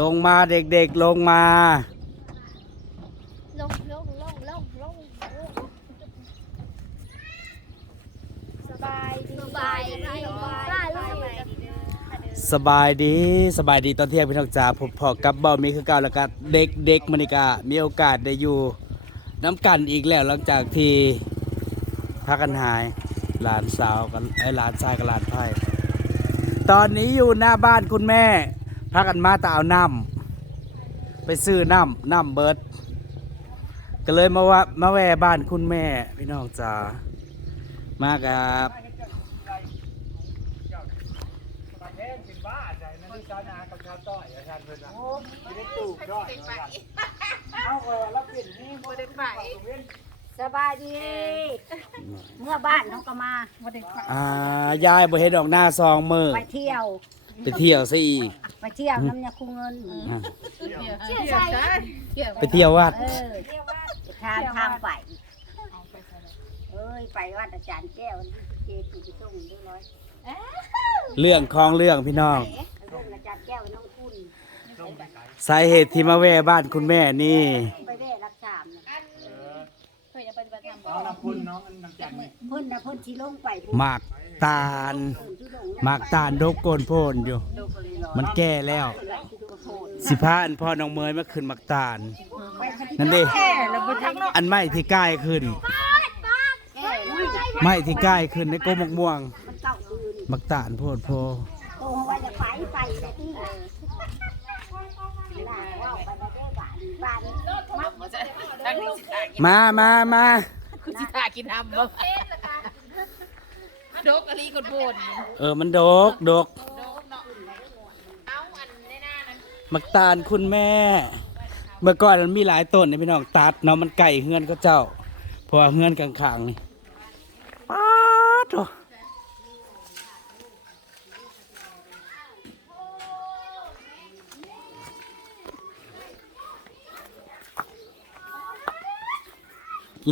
ลงมาเด็กๆลงมาลงลงลงลงลงสบายดีสบายดีสบายดีสบายดีสบายดีตอนเที่ยงพี่น้องจ๋าพบพอกับเบามีคือเก่าแล้วก็เด็กเด็กๆมณิกามีโอกาสได้อยู่น้ำกันอีกแล้วหลังจากที่พักกันหายหลานสาวกับไอ้หลานชายกับหลานไพ่ตอนนี้อยู่หน้าบ้านคุณแม่ พักกันมาแต่เอาน้ำไปซื้อน้ำน้ำเบิร์ดก็เลยมาว่ามาแวะบ้านคุณแม่พี่น้องจ๋ามากับประเทศกินบ้าใจนั่นที่ชาวนากับชาวต้อยอาจารย์เพิ่นน่ะไม่ได้ตูกด้อยเอาเออแล้วเปลี่ยนนี่บ่ได้ไปสบายดีเมื่อบ้านเขาก็มาบ่ได้ไปอ่ายายบ่เห็นดอกหน้าซองมือไปเที่ยว ไปเที่ยวซะอีกไปเที่ยวน้ำยาคูเงินอะเชื่อใจไปเที่ยววัดเออทางทางไปเอ้ยไปวัดอาจารย์แก้วเจตุไปส่งด้วยร้อยเรื่องของเรื่องพี่น้องไปส่งอาจารย์แก้วน้องคุณสาเหตุที่มาแวะบ้านคุณแม่นี่ ไปได้รักษาน่ะเคยจะปฏิบัติธรรมเอาละคุณน้องอันน้ำจันทร์นี่เพิ่นนะเพิ่นที่ลงไปพุ่นหมาก ตาลหมากตาลดกโกนโพนอยู่ มันแก่แล้ว สิพาอันพ่อน้องเมยมาขึ้นหมากตาล นั่นเด้อันไม้ที่ใกล้ขึ้น ไม้ที่ใกล้ขึ้นในโกมกม่วงหมากตาลโพดโพโตว่าจะไปไปแต่ที่เอมามามาคุณสิตากินทำบ่ ดกอะไรกดโบนเออมันดกดกเอาอันในหน้านั้นมากตาลคุณแม่ เมื่อก่อนมันมีหลายต้นนะพี่น้องตัดเนาะมันไก่เฮือนก็เจ้าเพราะว่าเฮือนข้างๆนี่ป๊าดโถอ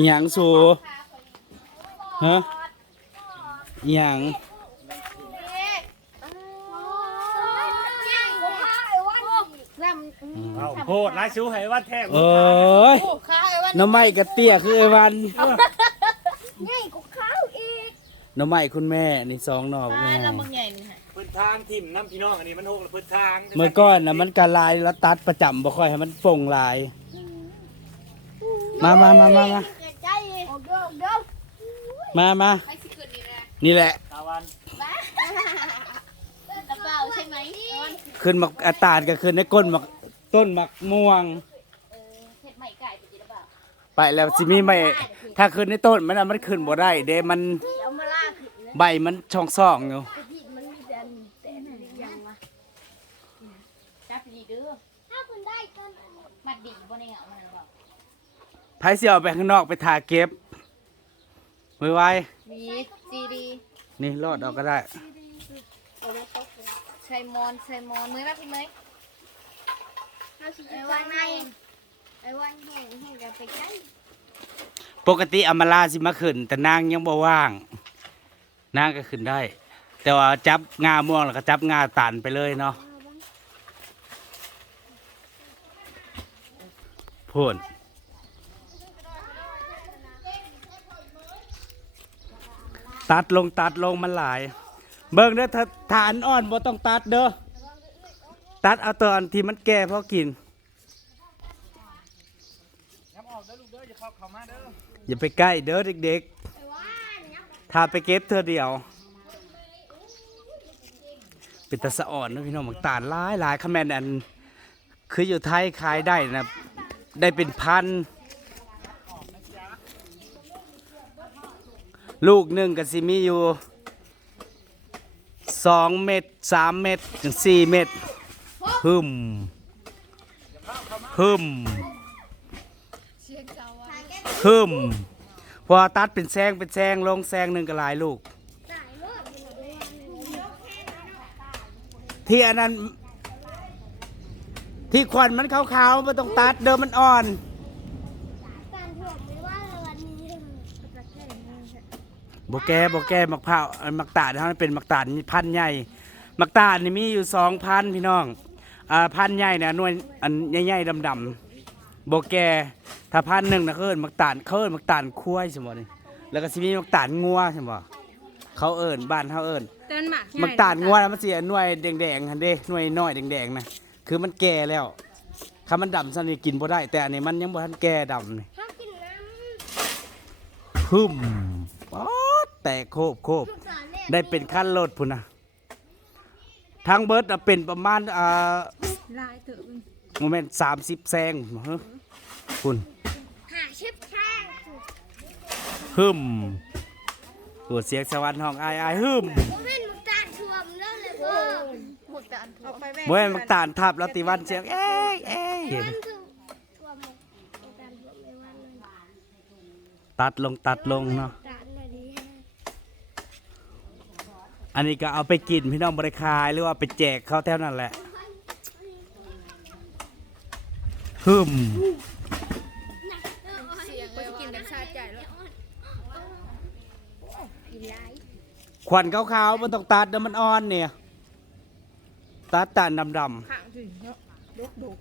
หย่างสูฮะ อหย่างเอาโพดหลายชิวให้วัดแท้เอ้ยโอ้ข้าไอ้วันหน้ำไม้กระเตี้ยคือไอ้วันง่ายกว่าข้าวอีกหน้ำไม้คุณแม่นี่สองหน่อตาแม่ยแล้วมึงใหญ่นี่ฮะเพิ่นทางทิ่มน้ำพี่น้องอันนี้มันโหกแล้วเพิ่นทางเมื่อก่อนนะมันกะลายแล้วตัดประจำบ่ค่อยให้มันฟงลาย มามามามามาใจโอ้เด้อเด้อมามาไปสิขึ้ นนี่แหละนี่แหละ ตะวันกระเป๋าใช่ไหมขึ้นมักอาตาดก็ขึ้นในก้นมักต้นมักม่วง เออเห็ดใหม่ไก่ไปกินหรือเปล่าไปแล้วสิมีไม่ถ้าขึ้นในต้นมันน่ะมันขึ้นบ่ได้ เด้มันเอามาลากขึ้นนะใบมันช่องซ่องอยู่ที่มันมีแต่แต่ไหนยังวะจับดีเด้อถ้าคุณได้ก็มัดดีบ่ในเหงามันบอกไผสิเอาไปข้างนอกไปทาเก็บไว้ไว้มี ซีดีนี่รอดเอาก็ได้ใช้มอนใช้มอนมือมาพี่เมย์ไอ้วันในไอ้วันแห้งแห้งกันไปใกล้ปกติอำมาลาสิมาขึ้น แต่นางยังบ่ว่าง นางก็ขึ้นได้ แต่ว่าจับงาม่วงแล้วก็จับงาตันไปเลยเนาะพูน ตัดลงตัดลงมันหลาย เบิ่งเด้อถ้าฐานอ่อนบ่ต้องตัดเด้อตัดเอาตัวอันที่มันแก่พอกินย้ำออกเด้อเด้ออย่าเข้าเขามาเด้ออย่าไปใกล้เด้อเด็กๆถ้าไปเก็บเธอเดียวเป็นตะสะอ่อนนะพี่น้องหมักตาลหลายหลายคำแมนอัน คืออยู่ไทยขายได้นะ ได้เป็นพัน ลูกหนึ่งก็สิมีอยู่สองเม็ดสามเม็ดถึงสี่เม็ดหึมหึมคึมพอตัดเป็นแซงเป็นแซงลงแซงหนึ่งก็หลายลูก ที่อันนั้น ที่ควันมันขาวๆไม่ต้องตัดเดิมมันอ่อน การถ่วงไม่ว่าวันนี้จะแค่นี้ โบแกโบแกมักเผาวมักตาดเขาเป็นมักตาดมีพันธุ์ใหญ่มักตาดนี่มีอยู่สองพันพี่น้องอ่าพันธุ์ใหญ่เนี่ยหน่วยอันใหญ่ๆดำๆบ่แก่ถ้าพันธุ์หนึงน่ะเขาเอิ้นมักตาลเขาเอิ้นมักตาลควายใช่บ่นี่แล้วก็สิมีมักตาลงัวใช่บ่เขาเอิ้นบ้านเขาเอิ้นเต้นหมากมักตาลงัวน่ะมันสิหน่วยแดงๆหั่นเด้หน่วยน้อยแดงๆนะคือมันแก่แล้วถ้ามันดำซั่นนี่กินบ่ได้ แต่อันนี้มันยังบ่ทันแก่ดำนี่ชอบกินน้ฮึมป๊อด แตกโคบโคบำสารเนี่ยได้เป็นขั้นรถพุ่นนะทั้งเบิร์ดน่ะเป็นประมาณอ่าลายเถอะโมเมนต์สามสิบแซงเฮ้ยคุณหาชิปแข้งฮึมหัวเสียงสวรรค์ห้องอายอายฮึมผมเป็นมุกตาชวมแล้วเลยพ่อหมดแต่อันถูกเมื่อมันตานทับแล้วติวันเสียงเอ้ยเอ้ยเห็นมันถูกชวมมุกตาชวมไม่วันเลยตัดลงตัดลงเนาะ ตาเลยดี อันนี้ก็เอาไปกินพี่น้องบริคายหรือว่าไปแจกเขาแถวนั่นแหละฮึมเสียงเลยกินแบบชาใจแล้วกินไรควันขาวๆมันต้องตัดเดี๋ยวมันอ่อนเนี่ย ตัดตานดำๆห่างถึงเนาะดกดก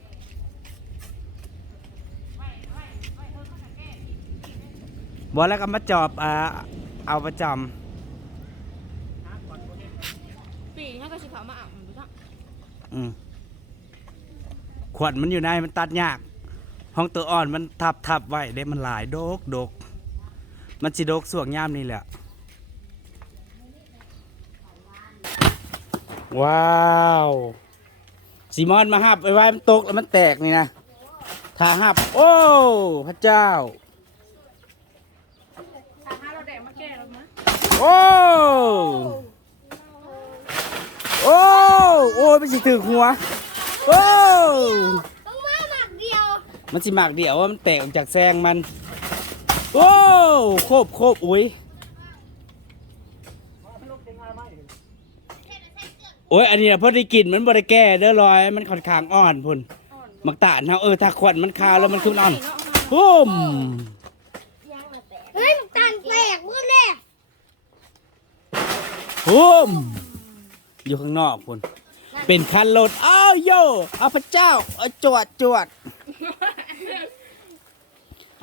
บอกแล้วก็มาจอบอ่าเอาประจปีนี้ก็ชิเขามาอาบมันดูทั้งำ อืมขวดมันอยู่ในมันตัดยาก ห้องตัวอ่อนมันทับทับไว้ได้มันหลายโดกโดก มันสิโดกส่วงย่ามนี่แหละ ว้าวซีมอนมาหับไว้ไว้มันตกแล้วมันแตกนี่นะถ้าหับ โอ้ พระเจ้าถ้าห้าเราแดงมาแก้แล้วนะโอ้ โอ้ โอ้ไม่ใช่ถึงหัวโอ้ต้องมาหมักเดียว มันสิหมากเดี่ยวว่ามันแตกออกจากแซงมัน โอ้โคบโคบอุ้ยโอ้ยอันนี้นะเพิ่นได้กินมันบ่ได้แก่เด้อลอยมันค่อนข้างอ่อนพุ่นมักตาลเฮาเออถ้าขวัญมันคาวแล้วมันคือมันอ่อนพุ่มเฮ้ยมุกตาแตกหมดเลยพุ่มอยู่ข้างนอกพุ่น เป็นคันรถอ้าวโยเอาพระเจ้าเอาจวดจวด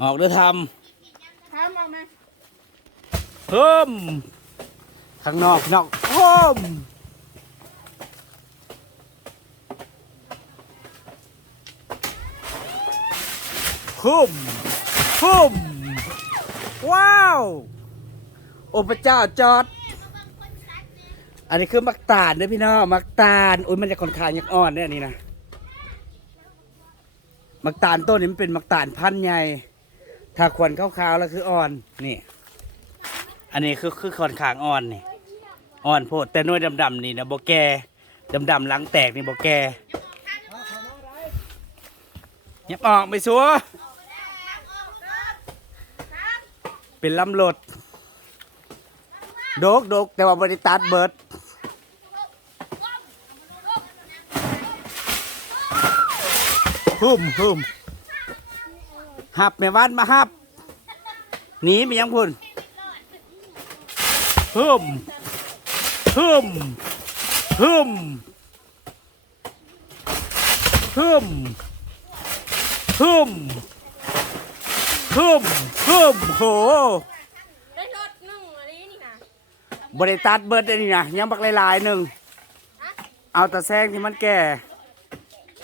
ออกเด้อทำห้ามเอาไหมเพิ่ม ข้างนอกนอกเพิ่มพุ่มพุ่มว้าว โอ้พระเจ้าจอด อันนี้คือมักตาลเด้อพี่น้องมักตาลโอ้ยมันจะค่อนข้างยักอ่อนเนี่ยอันนี่นะมักตาลต้นนี้มันเป็นมักตาลพันธุ์ใหญ่ถ้าควนขาวๆแล้วคืออ่อนนี่ อันนี้คือคือค่อนข้างอ่อนนี่อ่อนโพดแต่หน้วยดำๆนี่นะโบแกดำๆหลังแตกนี่โบแกยับออกไปซัวเป็นลำรถโดกโดกแต่ว่าบริตัดเบิด หุ่มหุ่มหับแม่วันมาหับหนีไปยังพุ่นฮึมฮึมฮึมฮึมฮึมฮึมฮึมโหได้รถหนึ่งอันนี้นี่นะบริตัดเบิดได้นี่นะยังบักหลายๆหนึ่งเอาแต่แซงที่มันแก่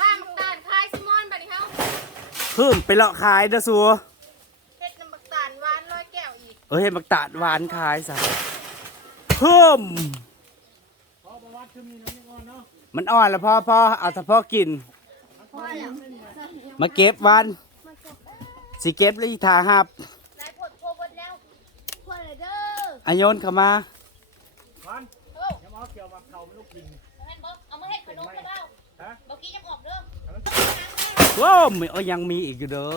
ว่างตาลคลายซิมอนบัดนี้เขา ฮึมไปเลาะขายเด้อสัวเฮ็ดน้ำบักตาลหวานร้อยแก้วอีกเอ้ยบักตาดหวานขายซะฮึมพอประวัติคือมีน้ำนี่ก่อนเนาะมันอ่อนแล้วพ่อพ่อเอาแต่พ่อกิน มาเก็บวันสิเก็บแล้วอีทาหับ นายผลโพบดแล้วพอเลยเด้อ อาโยนเข้ามา วันยังเอาเกี่ยวกับเขาไม่ลูกกิน เห็นบ่เอามาให้ขนมกันแล้ว ฮะ เมื่อกี้ยังออกเด้อ ว้าวมีเอ้ยยังมีอีกอยู่เด้อ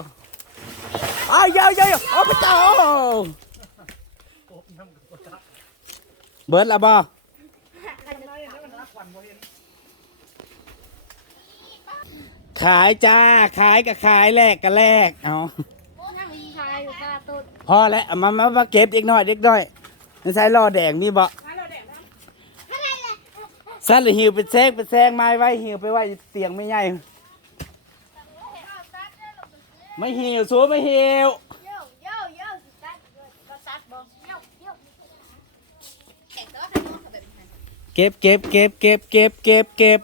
อ้าวเยอะเยอะโอ้พระเจ้าโอ้น้ำกระทะเบิร์ดละบ่ข้างในแล้วมันรักวันบ่เห็นขายจ้า ขายกับขายแลกกับแลกเอานั่งชายอยู่กาต้นพอแล้วเอามามามาเก็บเด็กน้อยเด็กน้อยในใส่ล่อแดงมีบ่อะไรเลยใสั้นเลยหิวเป็นแซงเป็นแซงไม้ไว้หิวไปไว้เตียงไม่ใหญ่ ไม่หิวสู้ไม่หิวโย่โย่โย่สิตัดก็ตัดบ่ยวเก็บเก็บเก็บเก็บเก็บเก็บเก็บ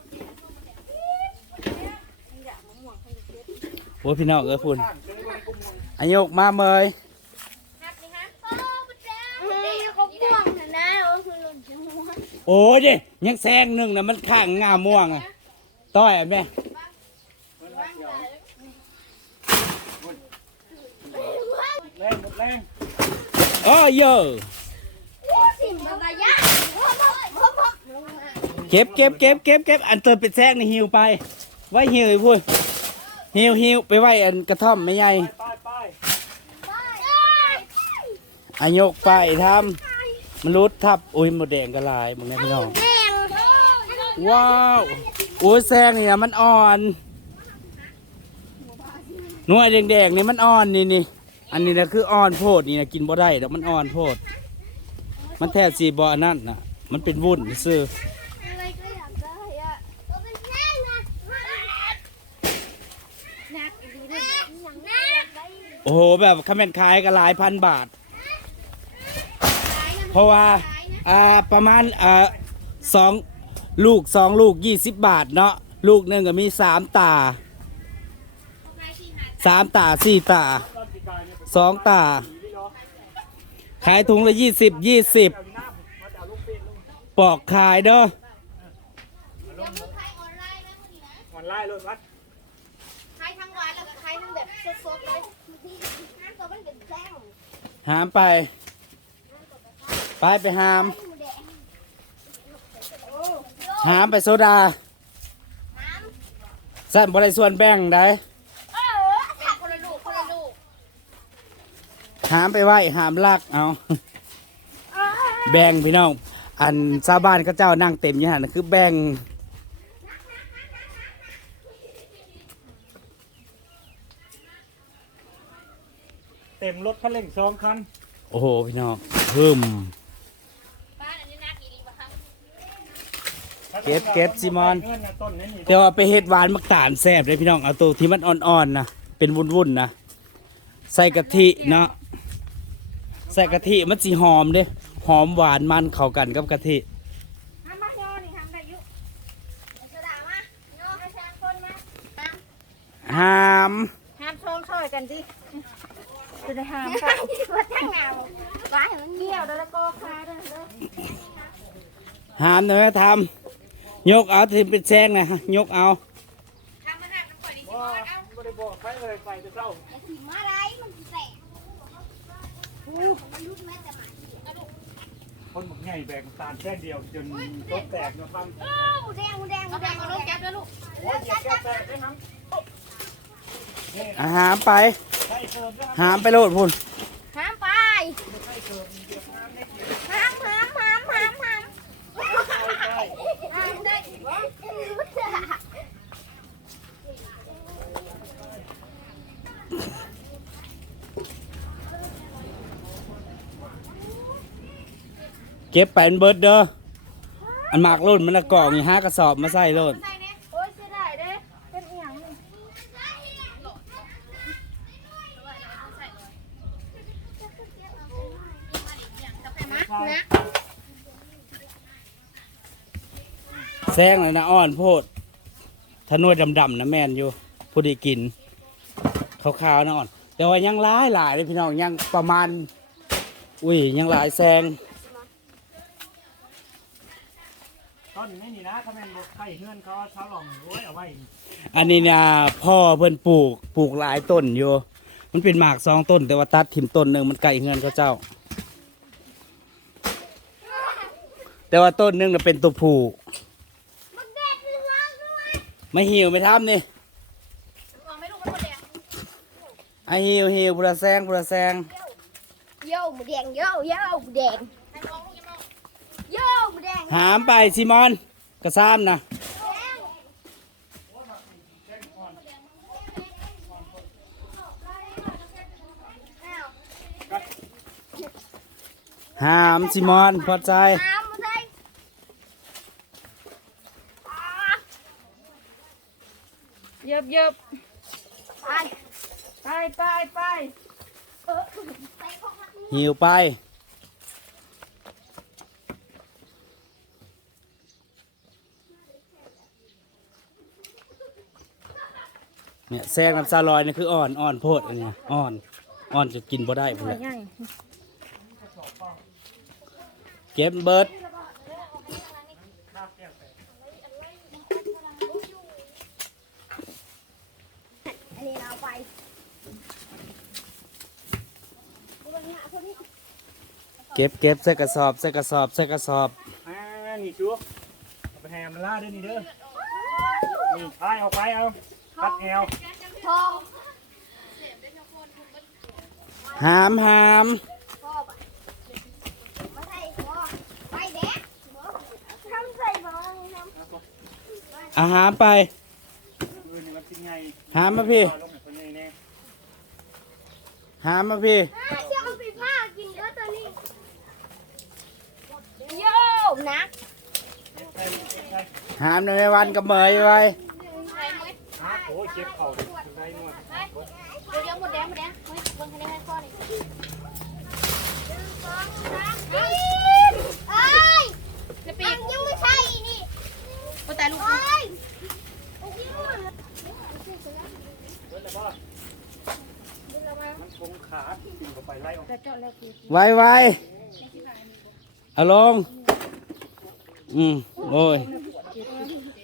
โอ้พี่น้องเอ้ยพุ่นอายกมาเมยโอ้ยเขาพ่วงนะนะโอ้คือหล่นจังหัวโอ้ยดิยังแซงหนึ่งนะมันข้างงาม่วงอะ ต้อยอะแม่ แรงหมดแรงอ้อเยอะเก็บเก็บเก็บเก็บเก็บอันเติมเป็นแซงนี่หิวไป ไว้หิวไอ้พุ่นหิวหิวไปไว้อันกระท่อมไม่ใหญ่ไปไปอายกไปทำมันรุดทับอุ้ยหมดแดงกระลายมึงเนี่ยพี่น้องว้าวโอ้ยแซงนี่นะมันอ่อนหน่วยแดงๆนี่มันอ่อนนี่นี่ อันนี้นะคืออ่อนโพดนี่นะกินบ่ได้ดอกมันอ่อนโพด มันแท้สีบ่อันนั่นน่ะ มันเป็นวุ่นซื่ออะไรก็อยากได้อะเอาไปแน่นะนักดีเลยอย่างนั้นอยากได้โอ้โหแบบคาเมนขายก็หลายพันบาท เพราะว่าอ่าประมาณอ่าสองลูกสองลูกยี่สิบบาทเนาะลูกหนึ่งก็มีสามตาสามตาสี่ตา สองตา ขายถุงละยี่สิบยี่สิบปอกขายเด้อหอนไล่รถวัดใครทั้งวันแล้วก็ใครทั้งแบบสดๆเลยน้ำตัวมันเป็นแป้งหามไป ไปไปหามหมูแดงหามไปโซดาสั่นบริส่วนแบ่งได้ เออ คนละลูกคนละลูก หามไปไหวหามลากเอา แบ่งพี่น้อง อันชาวบ้านก็เจ้านั่งเต็มอยู่หันน่ะคือแบ่งเต็มรถคันเร่งสองคัน โอ้โห พี่น้องเพิ่มบ้านอันนี้นักอีดีป่ะครับเก็บเก็บซิมอนเงินน่ะต้นนี่นี่แต่ว่าไปเฮ็ดหวานมักตาลแซ่บเลยพี่น้อง เอาตัวที่มันอ่อนๆนะ เป็นวุ้นๆนะ ใส่กะทิเนาะ ใส่กะทิมันสิหอมเด้หอมหวานมันเข้ากันกับกะทิทำมาโยนี่ทำได้ยุกระดาษมาโยให้ชาคนมาหามห้ามชงช่วยกันดิจะได้ห้ามว่าทั้งเงาว้ายมันเหี่ยวแล้วก็คาด้วยเลยหามหน่อยทำยกเอาที่เป็นแซงนะยกเอาทำมันหักน้ำข่อยนี่สิว้าบ่เอาไม่ได้บอกใครเลยไปจะเศร้าสีมาไรมันแตกมันรุดแม้แต่หมา คนหมกใหญ่แบกตาลแค่เดียวจนรถแตกนะฟังเออหมูแดงหูแดงหูแดงงหมูเอาแดลูกงแก๊บด้วลูกหยียบแก๊ปแตกด้มั้งอาหามไป หามไปโลดพุ่นหามไปหามห้ามห้ามห้ามห้ามได้ เก็บไปมันเบิดเด้อ อันหมากโลดมันละกล่องนี่ห้ากระสอบมาใส่โลดใส่นโอ้ยเสียดายเด้เป็นอีหยังนี่ใช่แซงเลยนะอ่อนโพดถ้านวดดำๆนะแม่นอยู่ผู้ดีกินขาวๆนะอ่อน แต่ว่ายังหลายหลายเลยพี่น้องยังประมาณ อุ้ยยังหลายแซง ต้ นนี่นี่นะถ้าแม่นบกใครเฮือนเขาเช้าหล่องโอ้ยเอาไว้อันนี้เนี่ยพ่อเพิ่นปลูกปลูกหลายต้นอยู่ มันเป็นหมากสองต้น แต่ว่าตัดถิ่มต้นหนึ่งมันไก่เงินเขาเจ้า แต่ว่าต้นหนึงน่ะเป็นตัวผู้มันแดดเป็นร้อนด้วยไม่หิวไม่ทำนี่เอาไม่ลูกมันหมดแดงไอหิวหิวพุระแซงพุระแซงโย่หมูแดงโย่โย่หมูแดงให้น้องลูกยัง หามไปซิมอน กระซ้ำนะหามซิมอนพอใจเยบเยบไป ไปไปไปหิวไป เนี่ยแซงน้ำซาลอยนี่คืออ่อนอ่อนโพดอันเนี้ยอ่อนอ่อนจะกินบ่ได้พุ่นแหละใหญ่เก็บเบิดอันนี้เราไปเก็บเก็บใส่กระสอบใส่กระสอบใส่กระสอบอ่านี่ชัวเอาไปแฮมล่าด้วยนี่เด้อนี่พายเอาไปเอา พัดแอวทองหามหามพ่อไปมาใส่พ่อไปเด็กทำใส่บ่ทำอาหามไปเออนี่มันเป็นไงหามมาพี่ลงในคนนี้แน่หามมาพี่เชื่อไปผ้ากินก็ตัวนี้โย่นักใช่ใช่หามในวันกับเหมยไว้ฮะ โอ้ยเจ็บเข่าเลยได้หมดเดี๋ยวหมดแดงหมดแดงเฮ้ยเบิ่งคะแนนให้ข้อนี่เอ้ยจะปีกยังไม่ใช่นี่บ่ตายลูกเอ้ยมันคงขาถึงเข้าไปไล่ออกไว้ไว้เอาลงอืมโอ้ย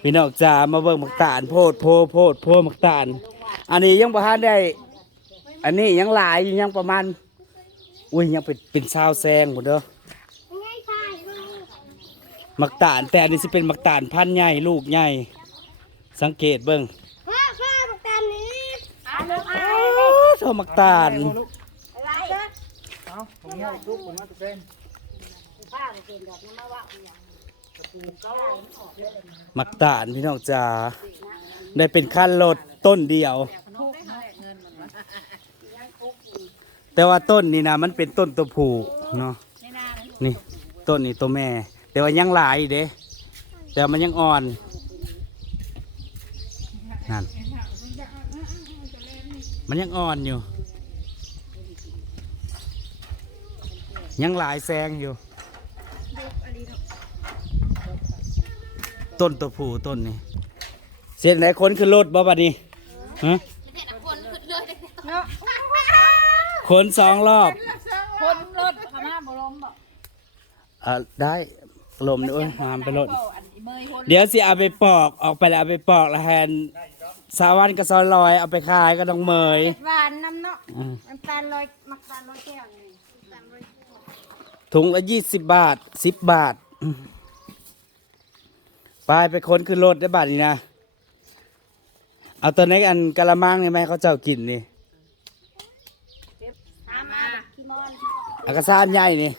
พี่น้องจ๋ามาเบิ่งมักตาลโพดโพโพดโพมักตาลอันนี้ยังบ่ทันได้ อันนี้ยังหลายอยู่ยังประมาณ อุ้ยยังเป็นเป็นชาวแซงหมดเด้อมักตาลแต่อันนี้สิเป็นมักตาลพันธุ์ใหญ่ลูกใหญ่ สังเกตเบิ่งพ่อพ่อประกันนี้อันนี้โอ้เท่าหมักตาลอะไรเด้อเอาผมเอาลูกผมมาตุ๊กเต้นป้าเป็นดอกน้มะว่าอย่าง มักตาลพี่น้องจ๋าได้เป็นขั้นรถต้นเดียว แต่ว่าต้นนี่นะมันเป็นต้นตัวผู้เนาะนี่ต้นนี่ตัวแม่ แต่ว่ายังหลายอยู่เด้แต่มันยังอ่อนนั่นมันยังอ่อนอยู่ ยังหลายแซงอยู่ ต้นตัวผู้ต้นนี่เส้นไหนคนขึ้นรถบ่บัดนี้ฮะไม่ใช่นะคนขึ้นเลยได้เนาะคนสองรอบคนรถพม่าบ่ล้มบ่อ่าได้ลมด้วยหามไปรถอันนี้เมยคนเดี๋ยวสิเอาไปปอกออกไปแล้วเอาไปปอกแล้วแทนสาวันกับซอยลอยเอาไปขายก็ต้องเมยหวานน้ำเนาะอืมน้ำตาลลอยมักตาลลอยแก้วนี่ถุงละยี่สิบบาทสิบบาทอืม ไปไปคนขึ้นรถได้บาทนี้นะ เอาตัวนี้อันกะละมังนี่ไหมเขาเจ้ากินนี่ตามมาขี้มอนอากระซามใหญ่นี่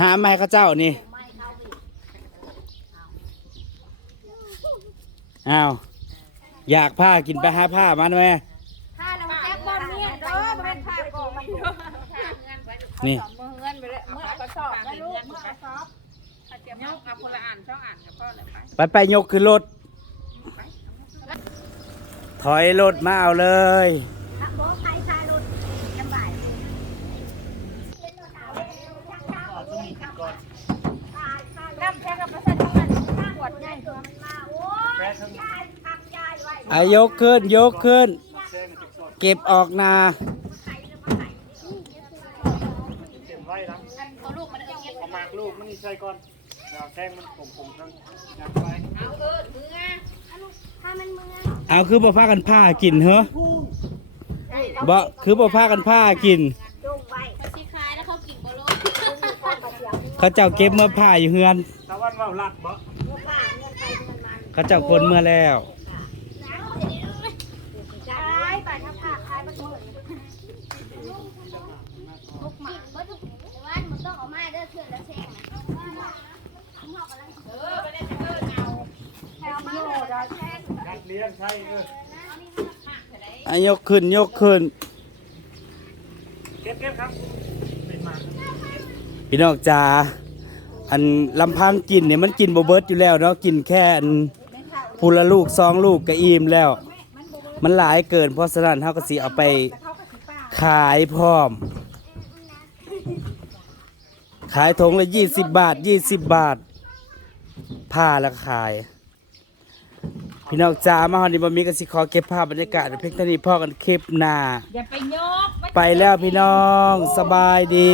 หาไม้เขาเจ้านี่ ไม่เข้าอีกอ้าว อยากผ้ากินไปหาผ้ามาหน่อยถ้าเราแก้บอลเนี่ยเด้อมันผ้าก่อมันเด้อนี่มือเงินไปเลยเมื่อเอากระสอบนะลูกเมื่อเอากระสอบ เอาเตรียมยกเอาคนละอ่านช่องอ่านกับพ่อเลยไปไปไปยกขึ้นรถถอยรถมาเอาเลย ถ้าบอกใครทายรถลำบากน้ำแช่กับประสาทมันขวดใหญ่แป๊ะทั้งอายกขึ้นยกขึ้นเส้นติดสดเก็บออกนา เต็มไว้แล้ว เอาลูกมันเอาเงี้ย เอาหมากลูกมันนี่ใส่ก่อนเดี๋ยวแท่ งมันผมผมทั้งยัดไปเอาเออมืออะถ้ามันมือเอาคือบ่พากันผ้ากินเหรอบ่คือบ่พากันผ้ากินจุ่มไว้เขาสิคายแล้วเขากินบ่ลูกเขาเจ้าเก็บเมื่อผ้าอยู่เฮือนตะวันว่าหลักบ่ผ้าเงินไปเงินมัน เขาเจ้าคนเมื่อแล้ว ใช่ไปถ้าผ้าคลายมันเหมือน ลูกหมาบ่ถูกแต่ว่ามันต้องเอามาเด้อเพื่อนแล้วแซงนะเออไปได้จะเออเอา แถวมาโหดแท้ ยัดเลี้ยงใช่เอออายกขึ้นยกขึ้น เก็บเก็บครับเป็นหมากพี่น้องจ๋าอันลำพังกินเนี่ยมันกินบ่เบิดอยู่แล้วเนาะกินแค่อันพูละลูกสองลูกก็อิ่มแล้วเมันหลายเกินเพราะฉะนั้นเฮาก็สิเอาไปขายพร้อม ขายถุงละ20บาท20บาทผ้าแล้วก็ขาย พี่น้องจ๋ามาฮอดนี้บ่มีก็สิขอเก็บภาพบรรยากาศไว้เพียงเท่านี้พอกันคลิปหน้า อย่าไปโยก ไปแล้วพี่น้องสบายดี